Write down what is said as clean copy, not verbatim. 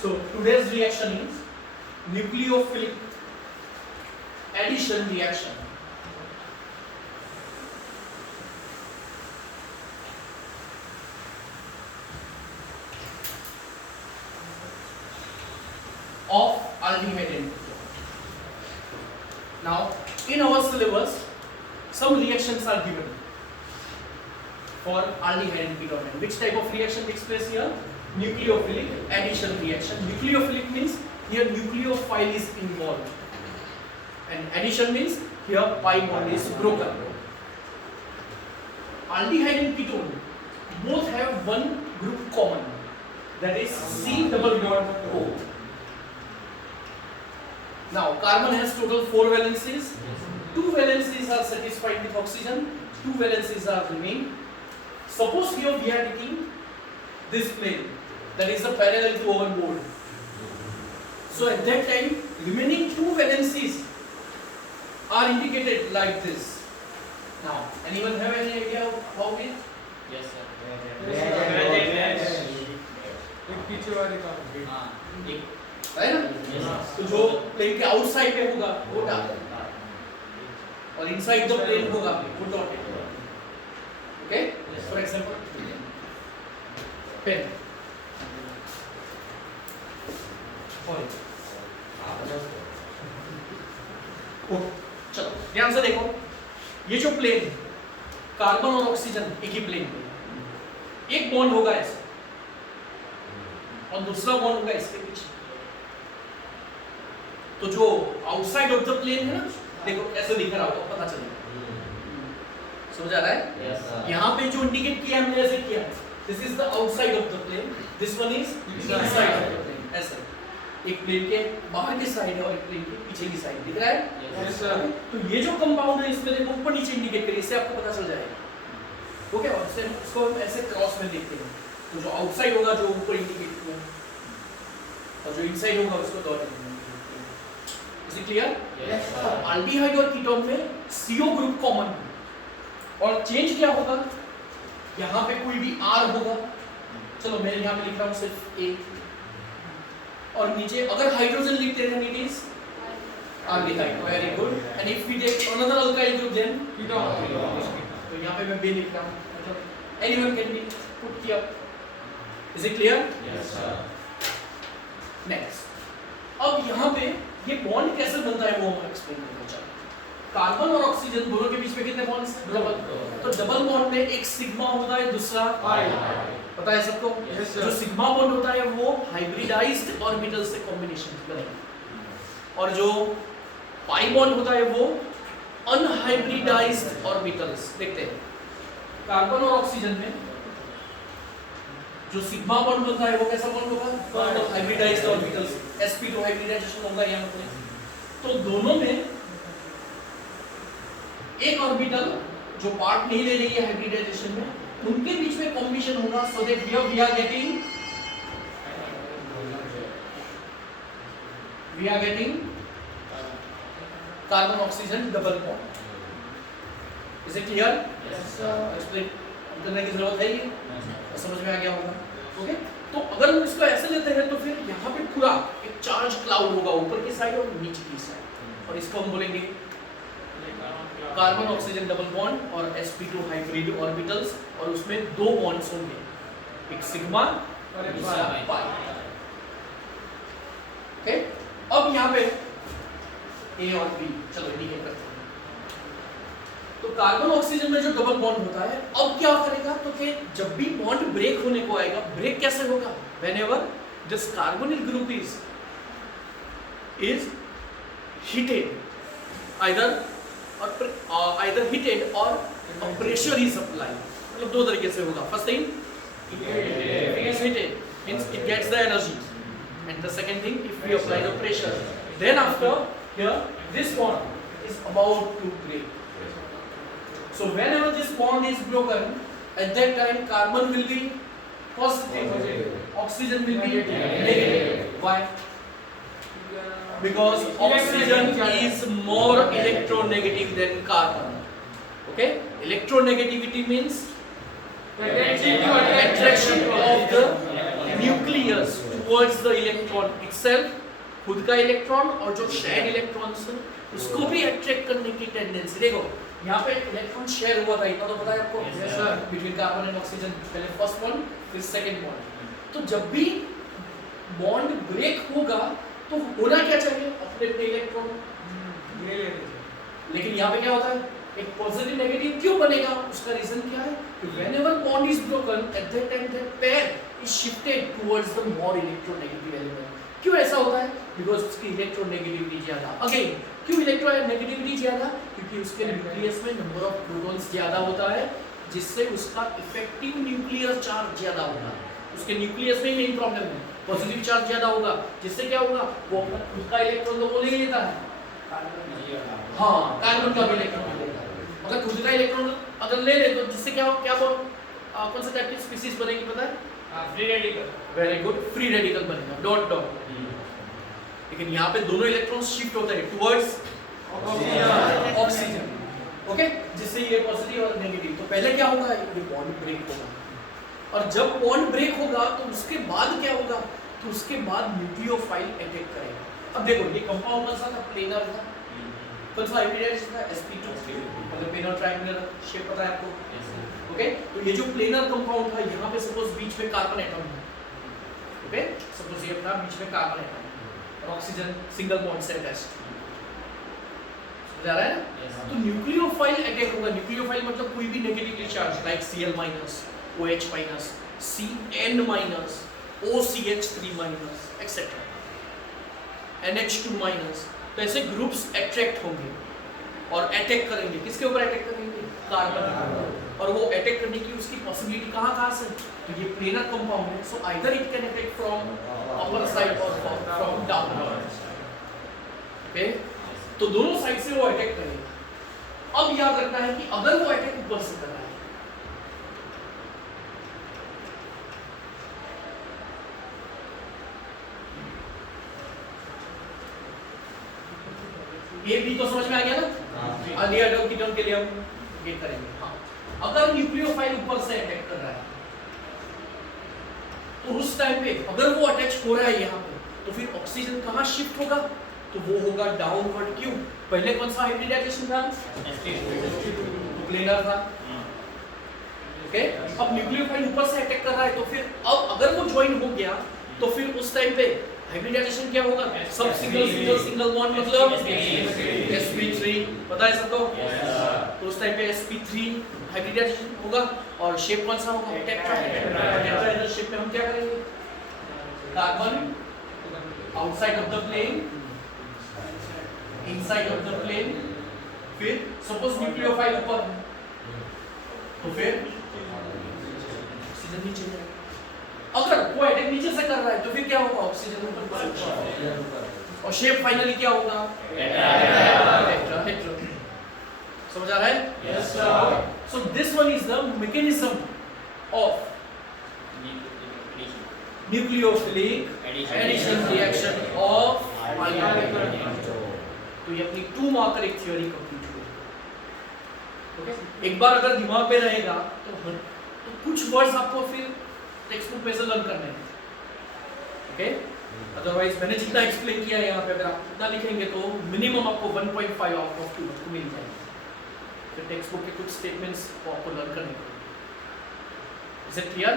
So today's reaction is nucleophilic addition reaction. Of aldehyde and ketone. Now, in our syllabus, some reactions are given for aldehyde and ketone. And which type of reaction takes place here? Nucleophilic addition reaction. Nucleophilic means here nucleophile is involved, and addition means here pi bond is broken. Aldehyde and ketone both have one group common, that is C double bond O. Now, carbon has total 4 valencies. 2 valencies are satisfied with oxygen, 2 valencies are remaining. Suppose here we are taking this plane, that is the parallel to our board. So at that time, remaining 2 valencies are indicated like this. Now, anyone have any idea how it? Yes, sir. है ना? तो जो plane के outside में होगा वो dot और inside the plane होगा वो डॉट है. ओके, फॉर एग्जांपल पेन चलो ध्यान से देखो, ये जो प्लेन कार्बन और ऑक्सीजन एक ही प्लेन पे, एक बॉन्ड होगा ऐसे और दूसरा बॉन्ड होगा इसके पीछे. तो जो आउटसाइड ऑफ द प्लेन है ना, देखो ऐसे दिख रहा होगा, पता चलेगा. समझ आ रहा है? Yes, sir. यहाँ पे जो इंडिकेट किया हमने ऐसे किया, this is the outside of the plane, this one is inside of the plane. ऐसे एक प्लेन के बाहर की साइड है और एक प्लेन के पीछे की साइड. दिख रहा है? Yes, sir. तो ये जो कंपाउंड है इसमें देखो ऊपर नीचे इंडिकेट करिए, इससे आपको पता चल जाएगा. ओके, और इसको हम ऐसे क्रॉस में देखते हैं. तो जो आउटसाइड होगा जो ऊपर इंडिकेट किया और जो इनसाइड होगा उसको dot indicate. Is it clear? Yes, sir. Aldehyde और कीटोन में CO ग्रुप कॉमन है और चेंज क्या होगा, यहाँ पे कोई भी R होगा. चलो मैं यहाँ पे लिख रहा हूँ सिर्फ A, और नीचे अगर हाइड्रोजन लिखते हैं it is aldehyde. Very good. And if we take another alkyl group then ketone. तो यहाँ पे मैं B लिख रहा हूँ. मतलब anyone can be put here. Is it clear? Yes, sir. Next, अब यहाँ पे ये बॉन्ड कैसे बनता है वो हम एक्सप्लेन करना चाहते हैं. कार्बन और ऑक्सीजन दोनों के बीच में कितने बॉन्ड्स? डबल. तो डबल बॉन्ड में एक सिग्मा होता है, दूसरा पाई. पता है सबको? Yes, sir. जो सिग्मा बॉन्ड होता है वो हाइब्रिडाइज्ड ऑर्बिटल से कॉम्बिनेशन बनेगा, और जो पाई बॉन्ड होता है वो अनहाइब्रिडाइज्ड ऑर्बिटल्स. देखते हैं कार्बन और ऑक्सीजन में जो सिग्मा बॉन्ड बनता है वो कैसा बॉन्ड होगा? Hybridised orbitals. sp2 हाइब्रिडाइजेशन होगा यहाँ पे. तो दोनों में एक ऑर्बिटल जो पार्ट नहीं ले रही है हाइब्रिडाइजेशन में, उनके बीच में कॉम्बिनेशन होगा. So that we are getting carbon oxygen double bond. Is it clear? Yes, sir. Explain करने की जरूरत है ये? समझ में आ गया होगा. ओके, तो अगर हम इसको ऐसे लेते हैं तो फिर यहाँ पे पूरा एक चार्ज क्लाउड होगा ऊपर की साइड और नीचे की साइड, और इसको हम बोलेंगे कार्बन ऑक्सीजन डबल बॉन्ड और sp2 हाइब्रिड ऑर्बिटल्स, और उसमें 2 बॉन्ड्स होंगे, एक सिग्मा और दूसरा पाई. ओके, अब यहाँ पे A और B, चलो इंडिकेट करते हैं. तो कार्बन ऑक्सीजन में जो डबल बॉन्ड होता है, अब क्या करेगा, तो कि जब भी बॉन्ड ब्रेक होने को आएगा, ब्रेक कैसे होगा? Whenever this carbonyl group is heated, either heated or a pressure is applied. मतलब 2 तरीके से होगा. First thing, it is heated means it gets the energy, and the second thing, if we apply the pressure, then after here this bond is about to break. So whenever this bond is broken, at that time carbon will be positive, oxygen will be negative. Why? Because oxygen is more electronegative than carbon. Okay? Electronegativity means attraction of the nucleus towards the electron itself, खुद का electron और जो shared electrons है उसको भी attract करने की tendency. देखो यहाँ पे इलेक्ट्रॉन शेयर हुआ था, इतना तो पता है आपको, Yes, sir. Between carbon and oxygen, पहले फर्स्ट बॉन्ड फिर सेकंड बॉन्ड। तो जब भी बॉन्ड ब्रेक होगा तो होना क्या चाहिए, अपने अपने इलेक्ट्रॉन ले लेने चाहिए। लेकिन यहाँ पे क्या होता है, एक पॉजिटिव नेगेटिव क्यों बनेगा, उसका रीजन क्या है कि whenever bond is broken at that time that pair is shifted towards the more electronegative element. क्यों ऐसा होता है, बिकॉज़ उसकी इलेक्ट्रोनेगेटिविटी ज्यादा। अगेन क्यों इलेक्ट्रोनेगेटिविटी ज्यादा, क्योंकि उसके न्यूक्लियस में नंबर ऑफ प्रोटॉन्स ज्यादा होता है, जिससे उसका इफेक्टिव न्यूक्लियर चार्ज ज्यादा होगा। उसके न्यूक्लियस में ही मेन प्रॉब्लम है, पॉजिटिव चार्ज ज्यादा होगा, जिससे क्या होगा, वो अपना खुद का इलेक्ट्रॉन तो वो ले लेता है, हाँ कार्बन का भी इलेक्ट्रॉन ले लेता है। अगर खुद का इलेक्ट्रॉन अगर ले ले तो जिससे क्या क्या कौन सा टाइप की स्पीशीज बनेगी पता है, free radical. Very good, free radical बनेगा, डॉट डॉट। लेकिन यहाँ पे दोनों इलेक्ट्रॉन शिफ्ट होते हैं टुवर्ड्स ऑक्सीजन, ओके, जिससे ये पॉजिटिव और नेगेटिव। तो पहले क्या होगा, ये बॉन्ड ब्रेक होगा, और जब बॉन्ड ब्रेक होगा तो उसके बाद क्या होगा, तो उसके बाद न्यूक्लियोफाइल अटैक करेगा। अब देखो ये कंपाउंड कौन सा था, प्लेनर था, कौन सा हाइब्रिडाइज्ड था, sp2, मतलब प्लेनर ट्रायंगुलर शेप पता है आपको, ओके। तो ये जो प्लेनर कंपाउंड था, यहाँ पे सपोज बीच में कार्बन एटम है, ओके, सपोज ये अपना बीच में कार्बन एटम और ऑक्सीजन सिंगल बॉन्ड से अटैच्ड, समझ आ रहा है ना। तो न्यूक्लियोफाइल अटैक होगा। न्यूक्लियोफाइल मतलब कोई भी negatively charge, like Cl minus, OH minus, Cn minus, OCH3 minus etcetera, NH2 minus. तो ऐसे ग्रुप्स अट्रैक्ट होंगे और अटैक करेंगे, किसके ऊपर अटैक करेंगे, कार्बन। और वो अटैक करने की उसकी पॉसिबिलिटी कहाँ से, तो ये प्लेनर कंपाउंड है, so either it can attack from upper side और फ्रॉम डाउन, ओके। तो दोनों साइड से वो अटैक करेगा। अब याद रखना है कि अगर वो अटैक ऊपर से कर रहा है, ये भी तो समझ में आ गया ना, अलिया डॉग की टर्म के लिए हम ये करेंगे। हाँ, अगर न्यूक्लियोफाइल ऊपर से अटैक कर रहा है तो उस टाइम पे अगर वो अटैच हो रहा है यहाँ पे, तो फिर ऑक्सीजन कहाँ शिफ्ट होगा, तो वो होगा डाउनवर्ड। क्यों, पहले कौन सा हाइब्रिडाइजेशन था, प्लेनर था, ओके। अब न्यूक्लियोफाइल ऊपर से अटैक कर रहा है, तो फिर अब अगर वो ज्वाइन हो गया तो फिर उस टाइम पे हाइब्रिडाइजेशन क्या होगा, सब सिंगल बॉन्ड मतलब sp3, पता है सबको, तो उस टाइम पे sp3 हाइब्रिडाइजेशन होगा और शेप कौन सा होगा, टेट्राहेड्रल शेप में हम क्या करेंगे, carbon outside of the plane, inside of the plane, फिर सपोज न्यूक्लियोफाइल ऊपर है तो फिर ऑक्सीजन नीचे जाएगा। अगर वो अटैक नीचे से कर रहा है तो फिर क्या होगा, ऑक्सीजन ऊपर, और शेप फाइनली क्या होगा, टेट्राहेड्रल। समझ आ रहा है, yes sir. So this one is the mechanism of nucleophilic addition reaction of ionic. तो ये अपनी 2 मार्कर एक थ्योरी कंप्लीट हुई, ओके। एक बार अगर दिमाग पे रहेगा तो कुछ वर्ड्स आपको फिर टेक्स्ट बुक में से लर्न करने हैं, ओके। अदरवाइज मैंने जितना एक्सप्लेन किया है यहाँ पे, अगर आप इतना लिखेंगे तो मिनिमम आपको 1.5 आउट ऑफ 2 आपको मिल जाएगा। फिर टेक्स्ट बुक के कुछ स्टेटमेंट्स को आपको लर्न करने को। Is it clear?